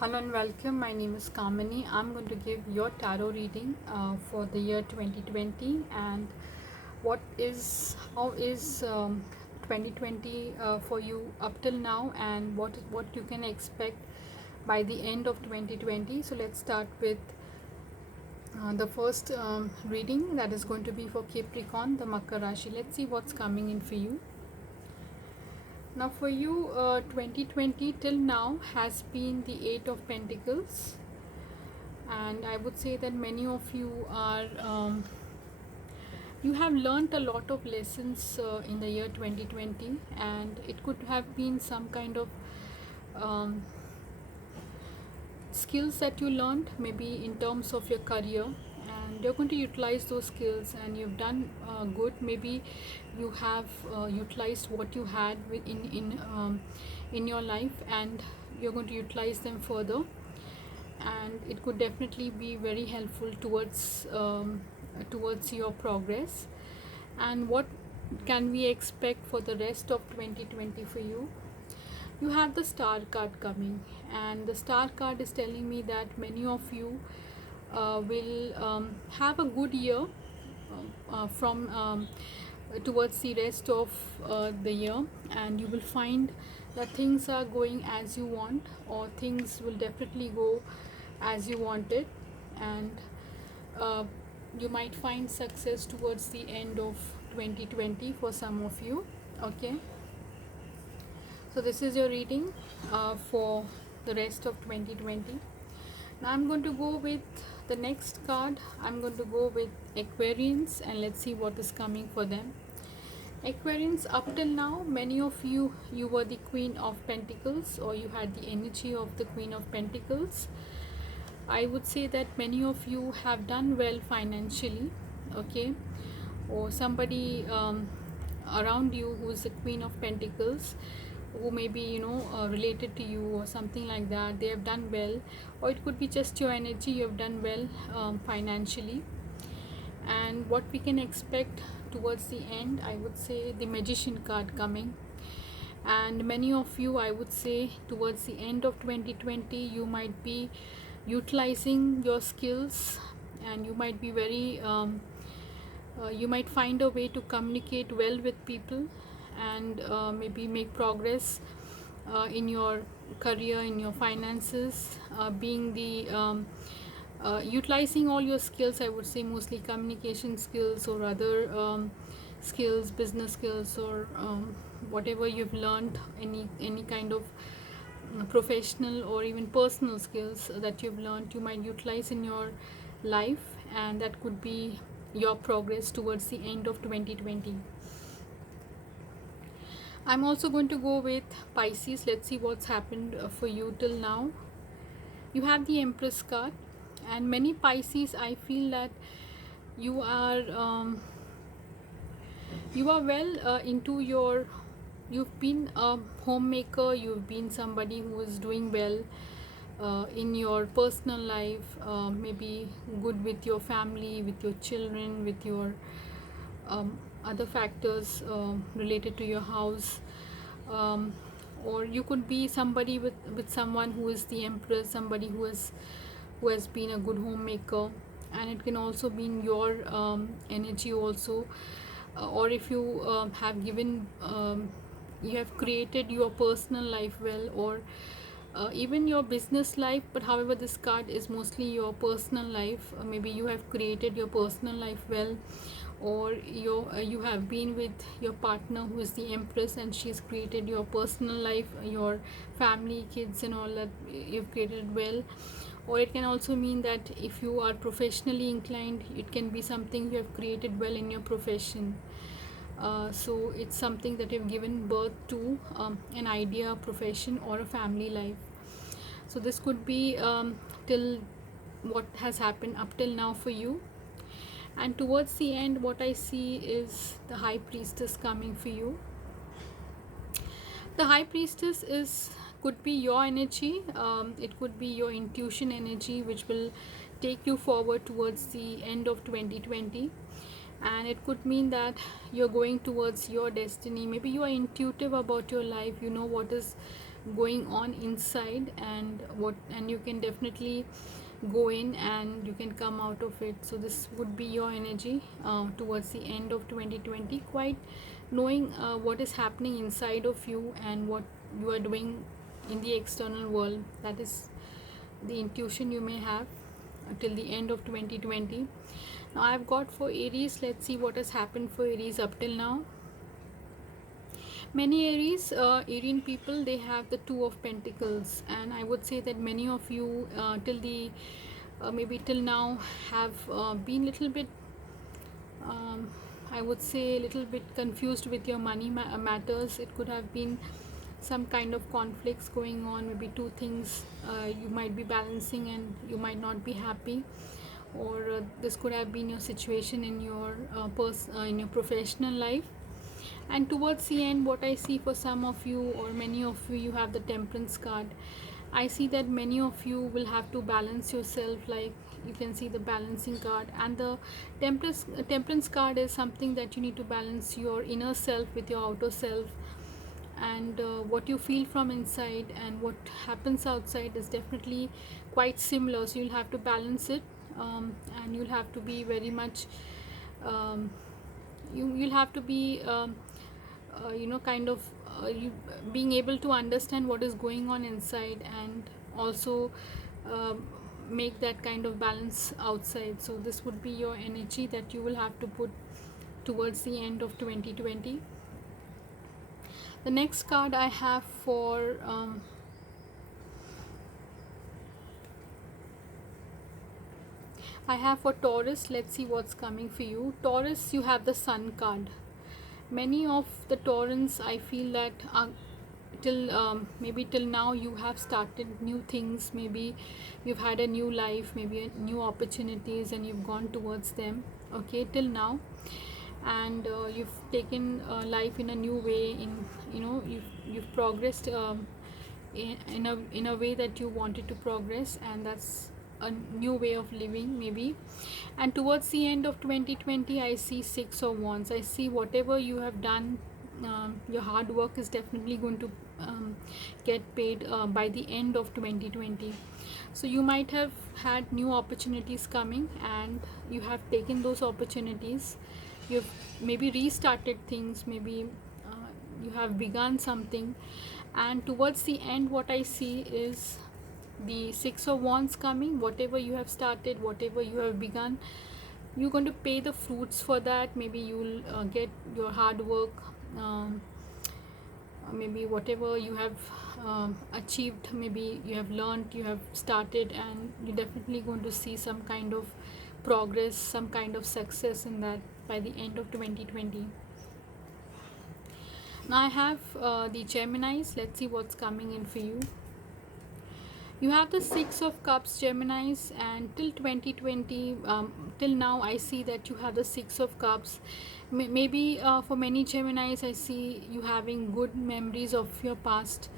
Hello and welcome. My name is Kamini. I'm going to give your tarot reading for the year 2020 and how is 2020 for you up till now, and what you can expect by the end of 2020. So let's start with the first reading, that is going to be for Capricorn, the Makar Rashi. Let's see what's coming in for you. Now for you, 2020 till now has been the Eight of Pentacles, and I would say that many of you are you have learned a lot of lessons in the year 2020, and it could have been some kind of um, skills that you learned maybe in terms of your career, and you're going to utilize those skills, and you've done good. Maybe you have utilized what you had in your life, and you're going to utilize them further, and it could definitely be very helpful towards your progress. And what can we expect for the rest of 2020 for you? You have the star card coming, and the star card is telling me that many of you will have a good year from towards the rest of the year, and you will find that things are going as you want, or things will definitely go as you want it, and uh, you might find success towards the end of 2020 for some of you. Okay, so this is your reading for the rest of 2020. Now I'm going to go with the next card. I'm going to go with Aquarians, and let's see what is coming for them. Aquarians, up till now, many of you were the Queen of Pentacles, or you had the energy of the Queen of Pentacles. I would say that many of you have done well financially, okay, or somebody around you who is the Queen of Pentacles, who may be related to you or something like that, they have done well, or it could be just your energy, you have done well financially. And what we can expect towards the end, I would say the Magician card coming, and many of you, I would say, towards the end of 2020, you might be utilizing your skills, and you might be very you might find a way to communicate well with people, and maybe make progress in your career, in your finances, being the utilizing all your skills. I would say mostly communication skills, or other skills, business skills, or whatever you've learned, any kind of professional or even personal skills that you've learned, you might utilize in your life, and that could be your progress towards the end of 2020. I'm also going to go with Pisces. Let's see what's happened for you till now. You have the Empress card, and many Pisces, I feel that you are well into your, you've been a homemaker, you've been somebody who is doing well in your personal life, maybe good with your family, with your children, with your other factors related to your house, um, or you could be somebody with someone who is the Empress, somebody who has been a good homemaker, and it can also be in your energy also, or if you have given you have created your personal life well, or even your business life. But however, this card is mostly your personal life. Maybe you have created your personal life well, or you have been with your partner who is the Empress, and she's created your personal life, your family, kids, and all that you've created well. Or it can also mean that if you are professionally inclined, it can be something you have created well in your profession. So it's something that you've given birth to, an idea, a profession, or a family life. So this could be till what has happened up till now for you. And towards the end, what I see is the High Priestess coming for you. The High Priestess is could be your energy, it could be your intuition energy, which will take you forward towards the end of 2020. And it could mean that you're going towards your destiny. Maybe you are intuitive about your life, you know what is going on inside, and you can definitely go in and you can come out of it. So this would be your energy towards the end of 2020, quite knowing what is happening inside of you and what you are doing in the external world. That is the intuition you may have till the end of 2020. Now I've got for Aries. Let's see what has happened for Aries up till now. Many Arian people, they have the Two of Pentacles, and I would say that many of you maybe till now have been little bit, I would say, a little bit confused with your money matters. It could have been some kind of conflicts going on, maybe two things you might be balancing and you might not be happy, or this could have been your situation in your in your professional life. And towards the end, what I see for some of you or many of you, you have the Temperance card. I see that many of you will have to balance yourself, like you can see the balancing card, and the temperance card is something that you need to balance your inner self with your outer self, and what you feel from inside and what happens outside is definitely quite similar. So you'll have to balance it, and you'll have to be very much you'll have to be kind of you being able to understand what is going on inside, and also make that kind of balance outside. So this would be your energy that you will have to put towards the end of 2020. The next card I have for Taurus. Let's see what's coming for you. Taurus, you have the Sun card. Many of the Taurans, I feel that maybe till now you have started new things, maybe you've had a new life, maybe new opportunities, and you've gone towards them, okay, till now. And you've taken life in a new way, you've progressed in a way that you wanted to progress, and that's a new way of living maybe. And towards the end of 2020, I see Six of Wands. I see whatever you have done, your hard work is definitely going to get paid by the end of 2020. So you might have had new opportunities coming, and you have taken those opportunities. You've maybe restarted things, maybe you have begun something, and towards the end, what I see is the Six of Wands coming. Whatever you have started, whatever you have begun, you're going to pay the fruits for that. Maybe you'll get your hard work, maybe whatever you have achieved, maybe you have learned, you have started, and you're definitely going to see some kind of progress, some kind of success in that by the end of 2020. Now I have the Geminis. Let's see what's coming in for you. You have the Six of Cups, Geminis, and till 2020, till now, I see that you have the Six of Cups. Maybe for many Geminis, I see you having good memories of your past,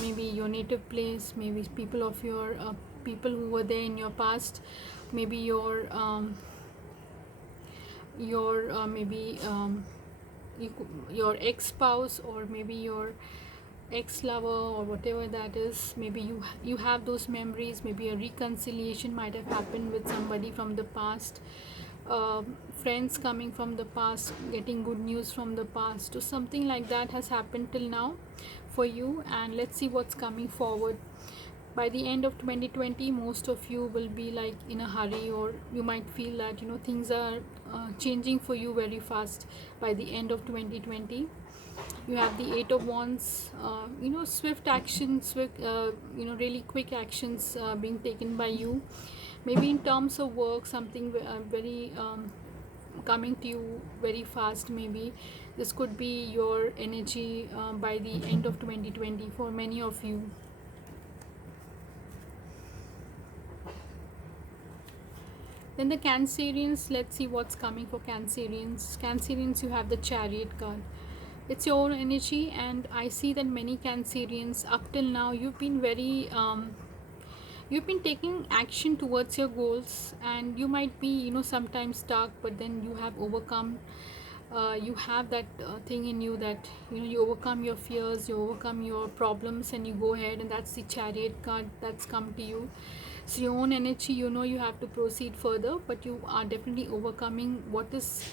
maybe your native place, maybe people of your people who were there in your past, maybe your maybe your ex-spouse, or maybe your ex-lover, or whatever that is. Maybe you have those memories. Maybe a reconciliation might have happened with somebody from the past, friends coming from the past, getting good news from the past, or something like that has happened till now for you. And let's see what's coming forward. By the end of 2020, most of you will be like in a hurry, or you might feel that things are changing for you very fast by the end of 2020. You have the Eight of Wands, swift actions, really quick actions being taken by you. Maybe in terms of work, something very coming to you very fast. Maybe this could be your energy by the end of 2020 for many of you. Then the Cancerians, let's see what's coming for Cancerians. Cancerians, you have the Chariot card. It's your own energy, and I see that many Cancerians, up till now, you've been very you've been taking action towards your goals, and you might be sometimes stuck, but then you have overcome You have that thing in you that you overcome your fears, you overcome your problems, and you go ahead, and that's the Chariot card that's come to you. So your own energy, you have to proceed further, but you are definitely overcoming what is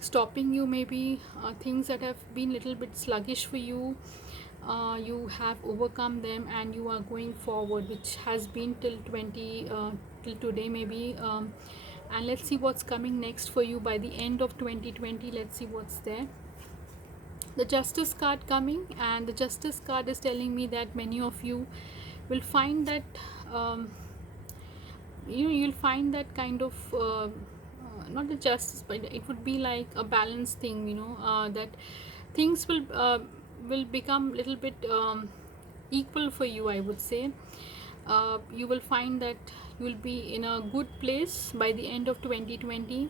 stopping you, maybe things that have been little bit sluggish for you. You have overcome them and you are going forward, which has been till 20 till today maybe. And let's see what's coming next for you by the end of 2020. Let's see what's there. The Justice card coming, and the Justice card is telling me that many of you will find that um, you'll find that kind of not the justice, but it would be like a balanced thing, that things will become little bit equal for you, I would say. You will find that you will be in a good place by the end of 2020,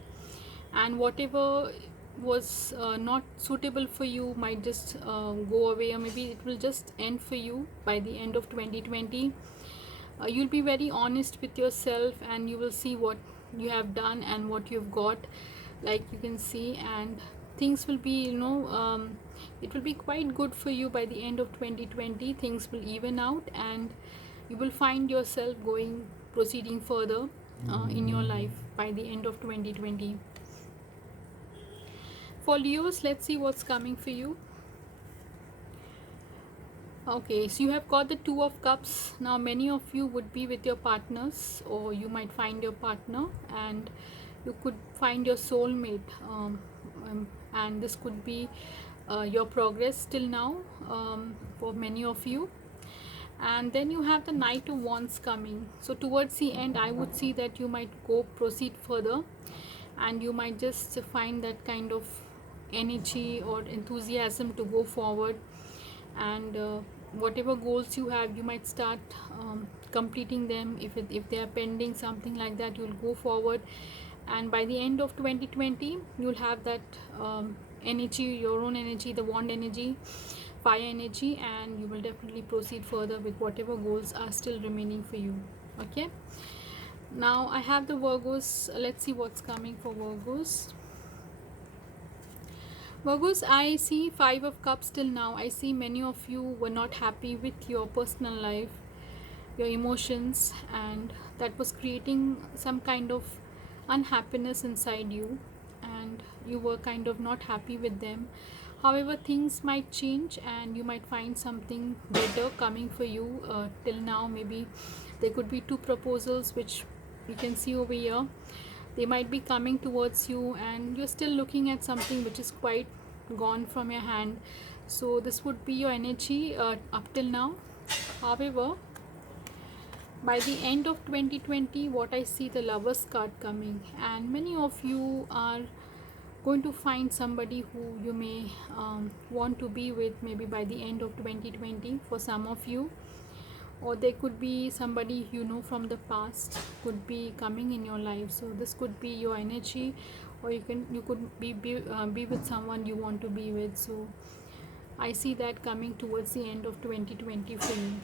and whatever was not suitable for you might just go away, or maybe it will just end for you by the end of 2020. You'll be very honest with yourself, and you will see what you have done and what you've got, like you can see, and things will be, it will be quite good for you by the end of 2020. Things will even out, and you will find yourself proceeding further in your life by the end of 2020. For Leos, let's see what's coming for you. Okay, so you have got the Two of Cups. Now many of you would be with your partners, or you might find your partner, and you could find your soulmate, and this could be your progress till now, for many of you. And then you have the Knight of Wands coming. So towards the end, I would see that you might proceed further, and you might just find that kind of energy or enthusiasm to go forward, and whatever goals you have, you might start completing them. If they are pending, something like that, you'll go forward, and by the end of 2020 you'll have that energy, your own energy, the wand energy, fire energy, and you will definitely proceed further with whatever goals are still remaining for you. Okay, now I have the Virgos. Let's see what's coming for Virgos. Virgos, I see Five of Cups till now. I see many of you were not happy with your personal life, your emotions, and that was creating some kind of unhappiness inside you, and you were kind of not happy with them. However, things might change, and you might find something better coming for you. Till now, maybe there could be two proposals which you can see over here. They might be coming towards you, and you're still looking at something which is quite gone from your hand. So this would be your energy up till now. However, by the end of 2020, what I see, the Lovers card coming, and many of you are going to find somebody who you may want to be with, maybe by the end of 2020 for some of you. Or there could be somebody from the past could be coming in your life. So this could be your energy, or you could be with someone you want to be with. So I see that coming towards the end of 2020 for you.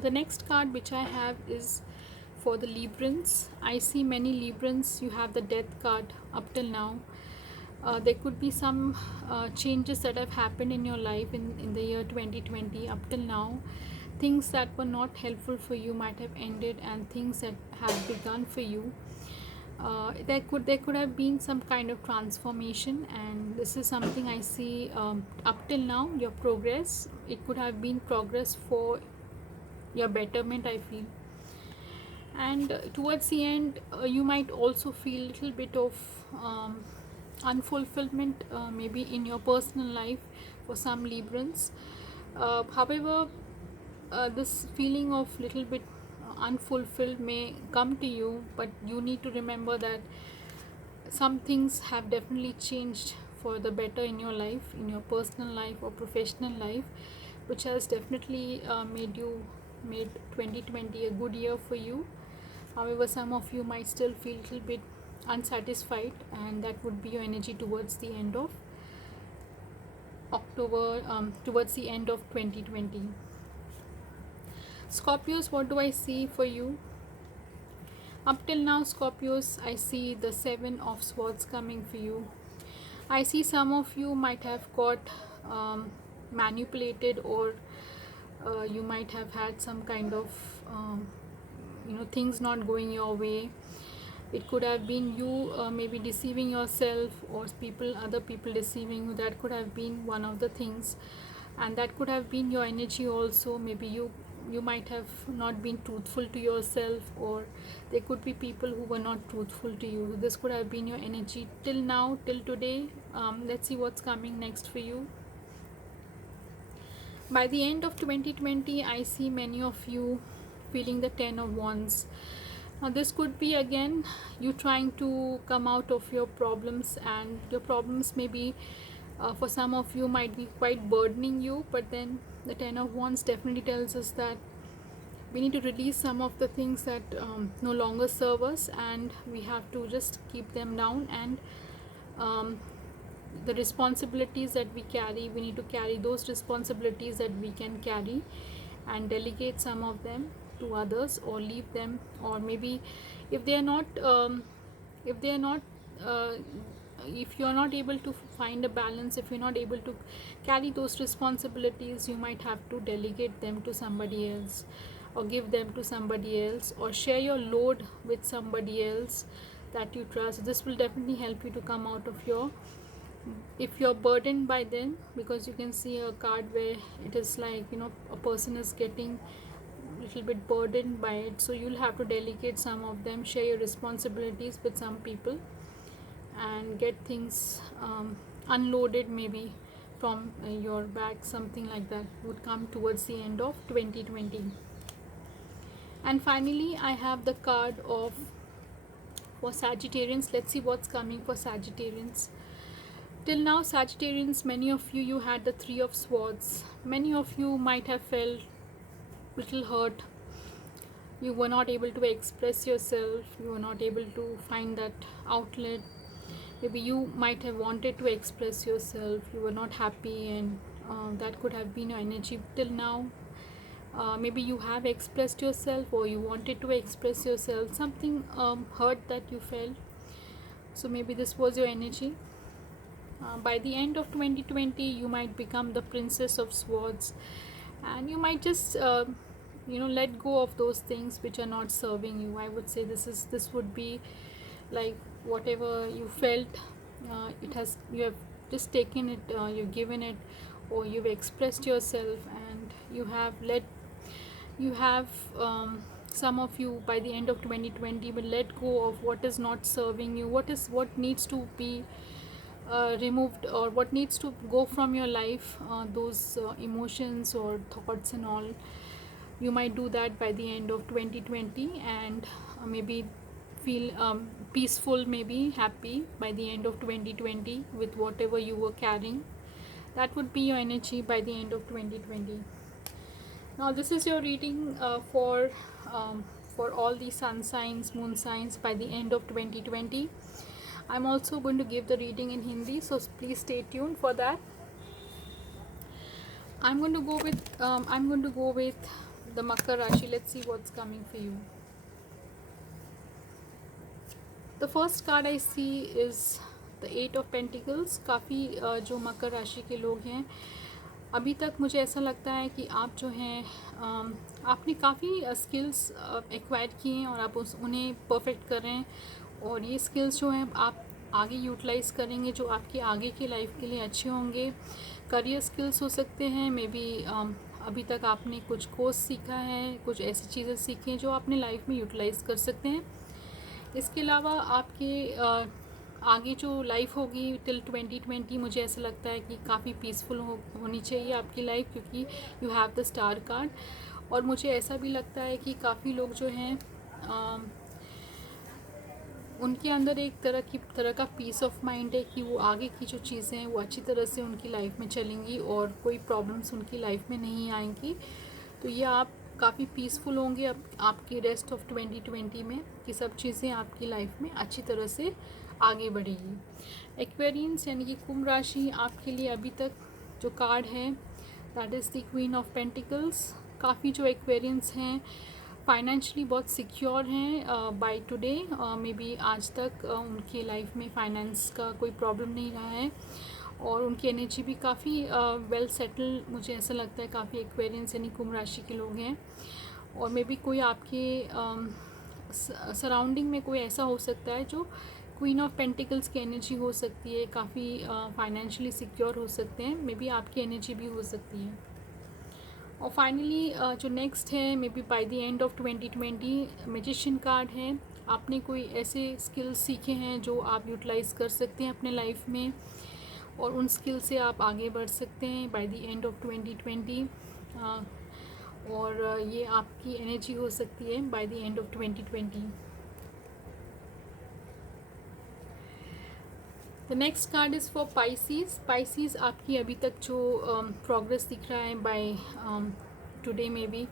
The next card which I have is for the Librans. I see many Librans, you have the Death card up till now. There could be some changes that have happened in your life in the year 2020 up till now. Things that were not helpful for you might have ended, and things that have begun for you. There could have been some kind of transformation, and this is something I see up till now. Your progress, it could have been progress for your betterment, I feel. And towards the end, you might also feel a little bit of unfulfillment, maybe in your personal life for some Librans. However, this feeling of little bit unfulfilled may come to you, but you need to remember that some things have definitely changed for the better in your life, in your personal life or professional life, which has definitely made 2020 a good year for you. However, some of you might still feel a little bit unsatisfied, and that would be your energy towards the end of October, towards the end of 2020. Scorpios, what do I see for you? Up till now, Scorpios, I see the Seven of Swords coming for you. I see some of you might have got manipulated, or you might have had some kind of things not going your way. It could have been you maybe deceiving yourself, or other people deceiving you. That could have been one of the things, and that could have been your energy also. Maybe you might have not been truthful to yourself, or there could be people who were not truthful to you. This could have been your energy till now, till today. Let's see what's coming next for you. By the end of 2020, I see many of you feeling the 10 of Wands. Now this could be again you trying to come out of your problems, and your problems maybe for some of you might be quite burdening you, but then the 10 of Wands definitely tells us that we need to release some of the things that no longer serve us, and we have to just keep them down. And the responsibilities that we carry, we need to carry those responsibilities that we can carry, and delegate some of them to others, or leave them, or maybe if they are not uh, if you are not able to find a balance, if you're not able to carry those responsibilities, you might have to delegate them to somebody else, or give them to somebody else, or share your load with somebody else that you trust. This will definitely help you to come out of your, if you're burdened by them, because you can see a card where it is like a person is getting little bit burdened by it, so you'll have to delegate some of them, share your responsibilities with some people, and get things unloaded maybe from your back. Something like that would come towards the end of 2020. And finally, I have the card of for Sagittarians. Let's see what's coming for Sagittarians. Till now, Sagittarians, many of you had the Three of Swords. Many of you might have felt little hurt. You were not able to express yourself, you were not able to find that outlet. Maybe you might have wanted to express yourself, you were not happy, and that could have been your energy till now. Maybe you have expressed yourself, or you wanted to express yourself, something hurt that you felt. So maybe this was your energy. By the end of 2020, you might become the Princess of Swords, and you might just let go of those things which are not serving you. I would say this would be like whatever you felt, you have just taken it, you've given it, or you've expressed yourself, and you have some of you by the end of 2020 will let go of what is not serving you, what needs to be removed, or what needs to go from your life, those emotions or thoughts and all. You might do that by the end of 2020, and maybe feel peaceful, maybe happy by the end of 2020 with whatever you were carrying. That would be your energy by the end of 2020. Now this is your reading for all the sun signs, moon signs by the end of 2020. I'm also going to give the reading in Hindi, so please stay tuned for that. I'm going to go with the Makar Rashi. Let's see what's coming for you. The first card I see is the Eight of Pentacles. काफ़ी जो मकर राशि के लोग हैं, अभी तक मुझे ऐसा लगता है कि आप जो हैं आपने काफ़ी स्किल्स एक्वायर किए हैं, और आप उन्हें परफेक्ट कर रहे हैं, और ये स्किल्स जो हैं आप आगे यूटिलाइज़ करेंगे, जो आपके आगे की लाइफ के लिए अच्छे होंगे. करियर स्किल्स हो सकते हैं, मे बी अभी तक आपने कुछ कोर्स सीखा है, कुछ ऐसी चीज़ें सीखी हैं जो आपने लाइफ में यूटिलाइज़ कर सकते हैं. इसके अलावा आपके आगे जो लाइफ होगी टिल 2020, मुझे ऐसा लगता है कि काफ़ी पीसफुल होनी चाहिए आपकी लाइफ, क्योंकि you have the star card. और मुझे ऐसा भी लगता है कि काफ़ी लोग जो हैं उनके अंदर एक तरह का पीस ऑफ माइंड है कि वो आगे की जो चीज़ें हैं वो अच्छी तरह से उनकी लाइफ में चलेंगी, और कोई प्रॉब्लम्स उनकी लाइफ में नहीं आएंगी. तो ये आप काफ़ी पीसफुल होंगे आपके रेस्ट ऑफ 2020 में, कि सब चीज़ें आपकी लाइफ में अच्छी तरह से आगे बढ़ेगी. एक्वेरियंस यानी कि कुंभ राशि, आपके लिए अभी तक जो कार्ड है that is the queen of pentacles. काफ़ी जो एक्वेरियंस हैं फाइनेंशियली बहुत सिक्योर हैं बाय टुडे। मे बी आज तक उनकी लाइफ में फाइनेंस का कोई प्रॉब्लम नहीं रहा है, और उनकी एनर्जी भी काफ़ी वेल सेटल, मुझे ऐसा लगता है काफ़ी एक्वेरियंस यानी कुंभ राशि के लोग हैं। और मे बी कोई आपके सराउंडिंग में कोई ऐसा हो सकता है जो क्वीन ऑफ पेंटिकल्स की एनर्जी हो सकती है, काफ़ी फाइनेंशियली सिक्योर हो सकते हैं, मे बी आपकी एनर्जी भी हो सकती है। और फाइनली जो नेक्स्ट है, may be bye the end of 2020 magician card है। आपने कोई ऐसे स्किल्स सीखे हैं जो आप यूटिलाइज़ कर सकते हैं अपने लाइफ में, और उन स्किल से आप आगे बढ़ सकते हैं बाय द एंड ऑफ 2020। और ये आपकी एनर्जी हो सकती है bye the end of 2020। The next card is for Pisces. Pisces आपकी अभी तक जो प्रोग्रेस दिख रहा है बाय टुडे में भी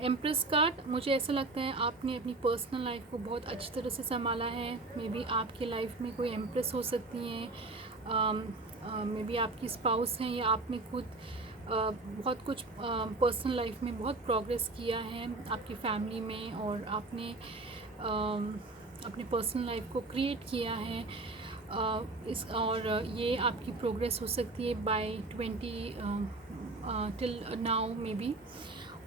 एम्प्रेस कार्ड, मुझे ऐसा लगता है आपने अपनी पर्सनल लाइफ को बहुत अच्छी तरह से संभाला है। मे बी आपके लाइफ में कोई एम्प्रेस हो सकती हैं, मे बी आपकी स्पाउस हैं, या आपने खुद बहुत कुछ पर्सनल लाइफ में बहुत प्रोग्रेस किया है आपकी फैमिली में, और आपने अपनी पर्सनल लाइफ को क्रिएट किया है। और ये आपकी प्रोग्रेस हो सकती है by 20 till now maybe.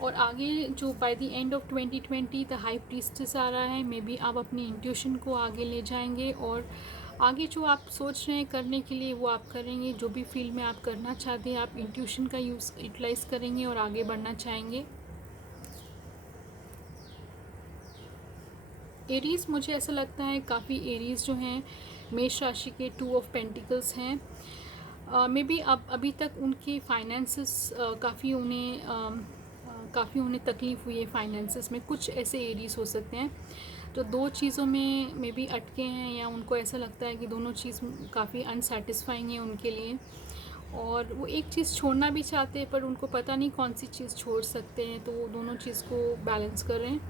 और आगे जो by the end of 2020 the high priestess आ रहा है, मे बी आप अपनी इंट्यूशन को आगे ले जाएंगे, और आगे जो आप सोच रहे हैं करने के लिए वो आप करेंगे। जो भी फील्ड में आप करना चाहते हैं आप इंट्यूशन का यूटिलाइज़ करेंगे और आगे बढ़ना चाहेंगे। एरीज़, मुझे ऐसा लगता है काफ़ी एरीज़ जो हैं मेष राशि के 2 ऑफ पेंटिकल्स हैं। मे बी अब अभी तक उनके फाइनेंसेस काफ़ी उन्हें तकलीफ़ हुई है फाइनेंसेस में। कुछ ऐसे एरीज़ हो सकते हैं जो दो चीज़ों में मे बी अटके हैं, या उनको ऐसा लगता है कि दोनों चीज़ काफ़ी अनसेटिस्फाइंग है उनके लिए, और वो एक चीज़ छोड़ना भी चाहते हैं पर उनको पता नहीं कौन सी चीज़ छोड़ सकते हैं, तो वो दोनों चीज़ को बैलेंस कर रहे हैं।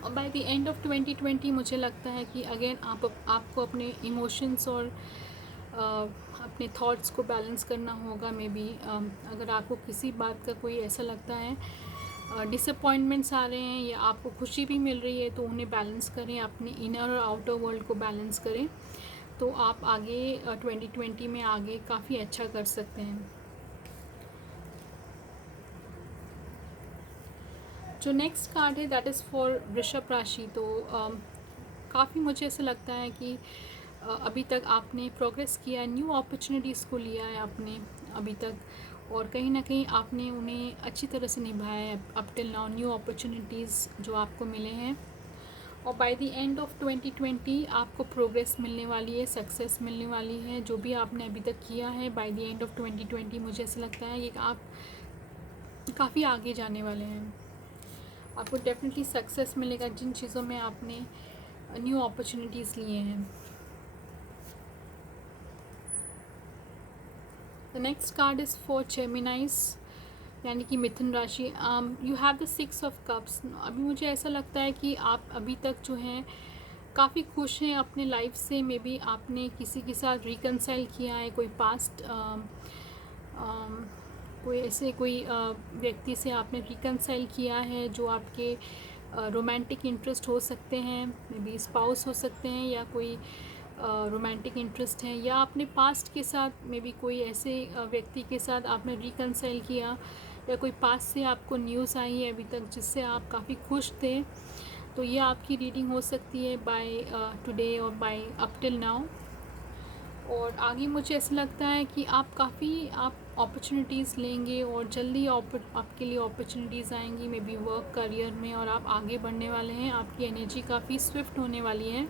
और बाय द एंड ऑफ 2020 मुझे लगता है कि अगेन आपको अपने इमोशंस और अपने थॉट्स को बैलेंस करना होगा। मे बी अगर आपको किसी बात का कोई ऐसा लगता है डिसअपॉइंटमेंट्स आ रहे हैं, या आपको खुशी भी मिल रही है, तो उन्हें बैलेंस करें, अपने इनर और आउटर वर्ल्ड को बैलेंस करें, तो आप आगे 2020 में आगे काफ़ी अच्छा कर सकते हैं। जो नेक्स्ट कार्ड है दैट इज़ फॉर वृषभ राशि। तो काफ़ी मुझे ऐसा लगता है कि अभी तक आपने प्रोग्रेस किया, न्यू अपॉर्चुनिटीज़ को लिया है आपने अभी तक, और कहीं ना कहीं आपने उन्हें अच्छी तरह से निभाया है up till now, new opportunities जो आपको मिले हैं। और बाय द एंड ऑफ 2020 आपको प्रोग्रेस मिलने वाली है, सक्सेस मिलने वाली है। जो भी आपने अभी तक किया है बाय द एंड ऑफ 2020 मुझे ऐसा लगता है कि आप काफ़ी आगे जाने वाले हैं। आपको डेफिनेटली सक्सेस मिलेगा जिन चीज़ों में आपने न्यू अपॉर्चुनिटीज़ लिए हैं। The next card is for जेमिनाइज, यानी कि मिथुन राशि। You have the 6 of cups. अभी मुझे ऐसा लगता है कि आप अभी तक जो हैं काफ़ी खुश हैं अपने लाइफ से। मे बी आपने किसी के साथ रिकनसाइल किया है, कोई पास्ट कोई व्यक्ति से आपने रिकनसाइल किया है जो आपके रोमांटिक इंटरेस्ट हो सकते हैं, मे बी स्पाउस हो सकते हैं, या कोई रोमांटिक इंटरेस्ट हैं, या आपने पास्ट के साथ मे बी कोई ऐसे व्यक्ति के साथ आपने रिकनसाइल किया, या कोई पास्ट से आपको न्यूज़ आई है अभी तक जिससे आप काफ़ी खुश थे। तो ये आपकी रीडिंग हो सकती है बाय टुडे और बाय अप टिल नाउ। और आगे मुझे ऐसा लगता है कि आप अपॉर्चुनिटीज़ लेंगे, और जल्दी आपके लिए अपॉर्चुनिटीज़ आएंगी मे बी वर्क करियर में, और आप आगे बढ़ने वाले हैं। आपकी एनर्जी काफ़ी स्विफ्ट होने वाली है,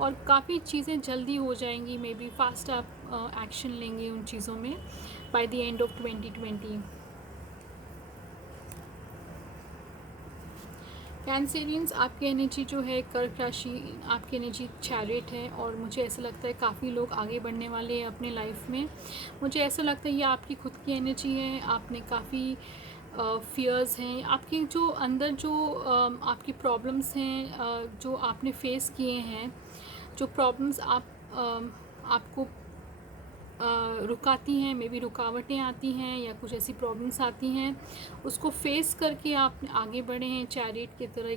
और काफ़ी चीज़ें जल्दी हो जाएंगी। मे बी फास्ट आप एक्शन लेंगे उन चीज़ों में bye the end of 2020। Cancerians, आपकी एनर्जी जो है कर्क राशि, आपकी एनर्जी चैरिट है, और मुझे ऐसा लगता है काफ़ी लोग आगे बढ़ने वाले हैं अपने लाइफ में। मुझे ऐसा लगता है ये आपकी खुद की एनर्जी है। आपने काफ़ी फियर्स हैं आपके जो अंदर, जो आपकी प्रॉब्लम्स हैं जो आपने फेस किए हैं, जो प्रॉब्लम्स आपको रुकाती हैं, मे बी रुकावटें आती हैं या कुछ ऐसी प्रॉब्लम्स आती हैं, उसको फेस करके आप आगे बढ़े हैं चैरियट की तरह,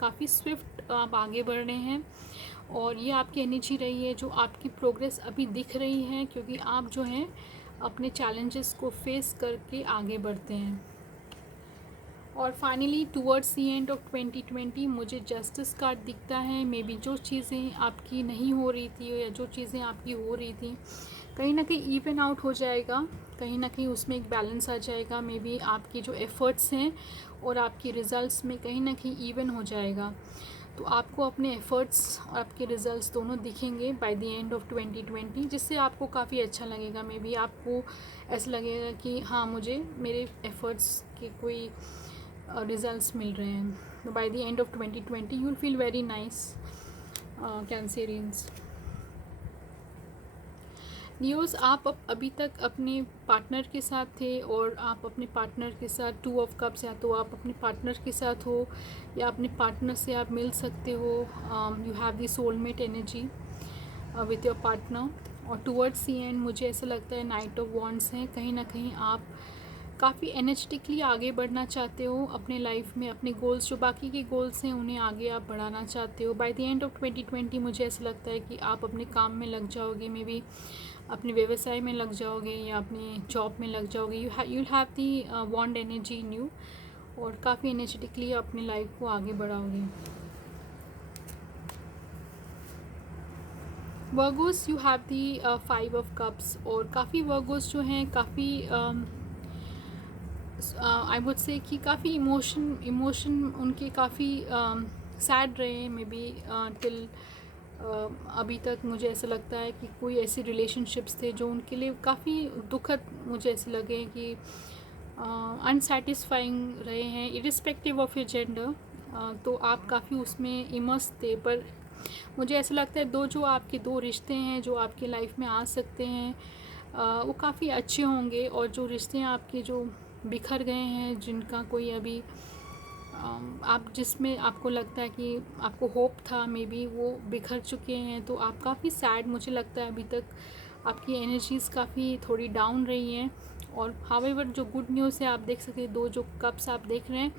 काफ़ी स्विफ्ट आप आगे बढ़ रहे हैं। और ये आपकी एनर्जी रही है जो आपकी प्रोग्रेस अभी दिख रही है, क्योंकि आप जो हैं अपने चैलेंजेस को फेस करके आगे बढ़ते हैं। और finally towards the end of 2020 मुझे जस्टिस कार्ड दिखता है। मे बी जो चीज़ें आपकी नहीं हो रही थी या जो चीज़ें आपकी हो रही थी, कहीं ना कहीं इवन आउट हो जाएगा, कहीं ना कहीं उसमें एक बैलेंस आ जाएगा। मे बी आपकी जो एफ़र्ट्स हैं और आपकी रिज़ल्ट्स में कहीं ना कहीं इवन हो जाएगा। तो आपको अपने एफ़र्ट्स और आपके रिज़ल्ट्स दोनों दिखेंगे बाय द एंड ऑफ 2020, जिससे आपको काफ़ी अच्छा लगेगा। मे बी आपको ऐसा लगेगा कि हाँ, मुझे मेरे एफ़र्ट्स के कोई रिज़ल्ट्स मिल रहे हैं। Bye the end of 2020 you will feel very nice Cancerians. News आप अभी तक अपने पार्टनर के साथ थे और आप अपने पार्टनर के साथ 2 ऑफ कप्स, या तो आप अपने पार्टनर के साथ हो या अपने पार्टनर से आप मिल सकते हो। You have the soulmate energy with your partner. और टुवर्ड्स द एंड मुझे ऐसा लगता है नाइट ऑफ वॉन्ड्स हैं, कहीं ना कहीं आप काफ़ी एनर्जेटिकली आगे बढ़ना चाहते हो अपने लाइफ में। अपने गोल्स, जो बाकी के गोल्स हैं, उन्हें आगे आप बढ़ाना चाहते हो। बाय द एंड ऑफ 2020 मुझे ऐसा लगता है कि आप अपने काम में लग जाओगे, मे बी अपने व्यवसाय में लग जाओगे या अपने जॉब में लग जाओगे। You have the wand energy in you, और काफ़ी एनर्जेटिकली अपनी लाइफ को आगे बढ़ाओगे। Virgos, you have the 5 of cups, और काफ़ी वर्गोस जो हैं काफ़ी आई वुड से कि काफ़ी इमोशन उनके काफ़ी सैड रहे हैं, मे बी टिल अभी तक। मुझे ऐसा लगता है कि कोई ऐसे रिलेशनशिप्स थे जो उनके लिए काफ़ी दुखद मुझे ऐसे लगे कि अनसेटिस्फाइंग रहे हैं, इरिस्पेक्टिव ऑफ योर जेंडर। तो आप काफ़ी उसमें इमर्स थे। पर मुझे ऐसा लगता है जो आपके 2 रिश्ते हैं जो आपकी लाइफ में आ सकते हैं, वो काफ़ी अच्छे होंगे। और जो रिश्ते आपके जो बिखर गए हैं, जिनका कोई अभी आप जिसमें आपको लगता है कि आपको होप था, मे बी वो बिखर चुके हैं, तो आप काफ़ी सैड, मुझे लगता है अभी तक आपकी एनर्जीज़ काफ़ी थोड़ी डाउन रही हैं। और हावेवर जो गुड न्यूज़ है, आप देख सकते हैं 2 जो कप्स आप देख रहे हैं,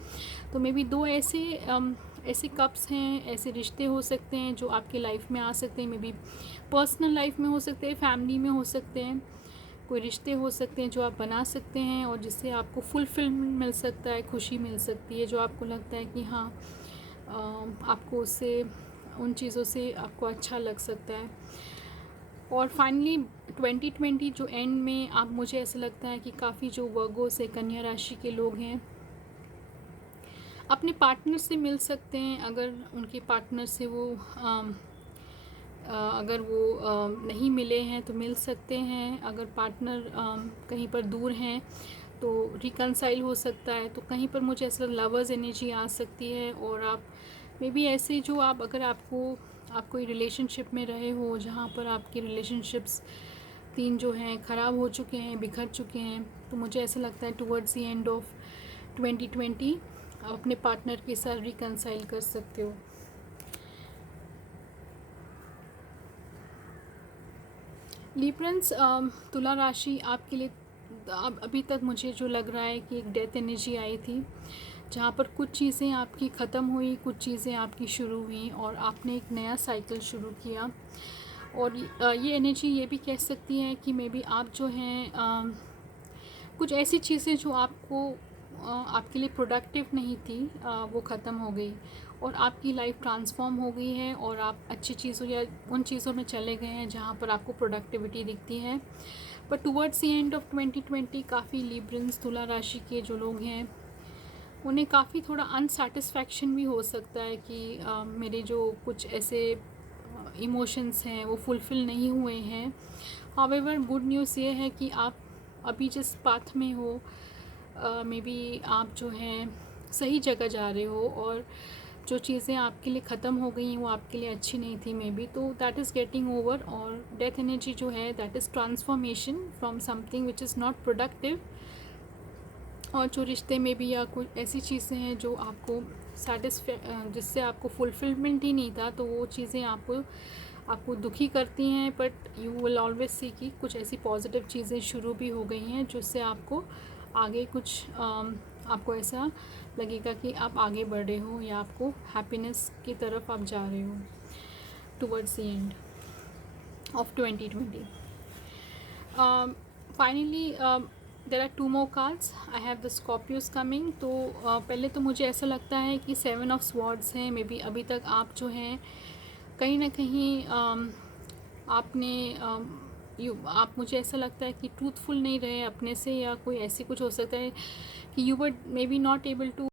तो मे बी 2 ऐसे कप्स हैं, ऐसे रिश्ते हो सकते हैं जो आपकी लाइफ में आ सकते हैं। मे बी पर्सनल लाइफ में हो सकते हैं, फैमिली में हो सकते हैं, कोई रिश्ते हो सकते हैं जो आप बना सकते हैं और जिससे आपको फुलफिलमेंट मिल सकता है, खुशी मिल सकती है, जो आपको लगता है कि हाँ, आपको उससे, उन चीज़ों से आपको अच्छा लग सकता है। और फाइनली 2020 जो एंड में आप, मुझे ऐसा लगता है कि काफ़ी जो वर्गो से कन्या राशि के लोग हैं अपने पार्टनर से मिल सकते हैं। अगर उनके पार्टनर से वो अगर वो नहीं मिले हैं तो मिल सकते हैं। अगर पार्टनर कहीं पर दूर हैं तो रिकनसाइल हो सकता है। तो कहीं पर मुझे ऐसा लवर्स एनर्जी आ सकती है। और आप मे बी ऐसे जो आप, अगर आप कोई रिलेशनशिप में रहे हो जहाँ पर आपके रिलेशनशिप्स 3 जो हैं ख़राब हो चुके हैं, बिखर चुके हैं, तो मुझे ऐसा लगता है टुवर्ड्स द एंड ऑफ 2020 आप अपने पार्टनर के साथ रिकनसाइल कर सकते हो। लिब्रंस, तुला राशि आपके लिए अभी तक मुझे जो लग रहा है कि एक डेथ एनर्जी आई थी, जहाँ पर कुछ चीज़ें आपकी ख़त्म हुई, कुछ चीज़ें आपकी शुरू हुई और आपने एक नया साइकिल शुरू किया। और ये एनर्जी ये भी कह सकती है कि मे बी आप जो हैं कुछ ऐसी चीज़ें जो आपको आपके लिए प्रोडक्टिव नहीं थी, वो ख़त्म हो गई और आपकी लाइफ ट्रांसफॉर्म हो गई है और आप अच्छी चीज़ों या उन चीज़ों में चले गए हैं जहाँ पर आपको प्रोडक्टिविटी दिखती है। But towards the end of 2020 काफ़ी लिब्रंस, तुला राशि के जो लोग हैं, उन्हें काफ़ी थोड़ा अनसेटिस्फैक्शन भी हो सकता है कि मेरे जो कुछ ऐसे इमोशंस हैं वो फुलफ़िल नहीं हुए हैं। हावेवर गुड न्यूज़ ये है कि आप अभी जिस पाथ में हो, मे बी आप जो हैं सही जगह जा रहे हो और जो चीज़ें आपके लिए ख़त्म हो गई हैं वो आपके लिए अच्छी नहीं थी मे बी, तो दैट इज़ गेटिंग ओवर। और डेथ एनर्जी जो है that is transformation from something which is not productive. और जो रिश्ते में भी या कुछ ऐसी चीज़ें हैं जो आपको जिससे आपको फुलफिलमेंट ही नहीं था, तो वो चीज़ें आपको आपको दुखी करती हैं, but you will always see कि कुछ ऐसी पॉजिटिव चीज़ें शुरू भी हो गई हैं जिससे आपको आगे कुछ आपको ऐसा लगेगा कि आप आगे बढ़ रहे हो या आपको हैप्पीनेस की तरफ आप जा रहे हो towards the end of 2020. Finally, there are two more cards. I have the Scorpios coming. तो पहले तो मुझे ऐसा लगता है कि 7 of Swords है. मे बी अभी तक आप जो हैं कहीं ना कहीं आपने आप मुझे ऐसा लगता है कि ट्रूथफुल नहीं रहे अपने से, या कोई ऐसी कुछ हो सकता है कि you were maybe not able to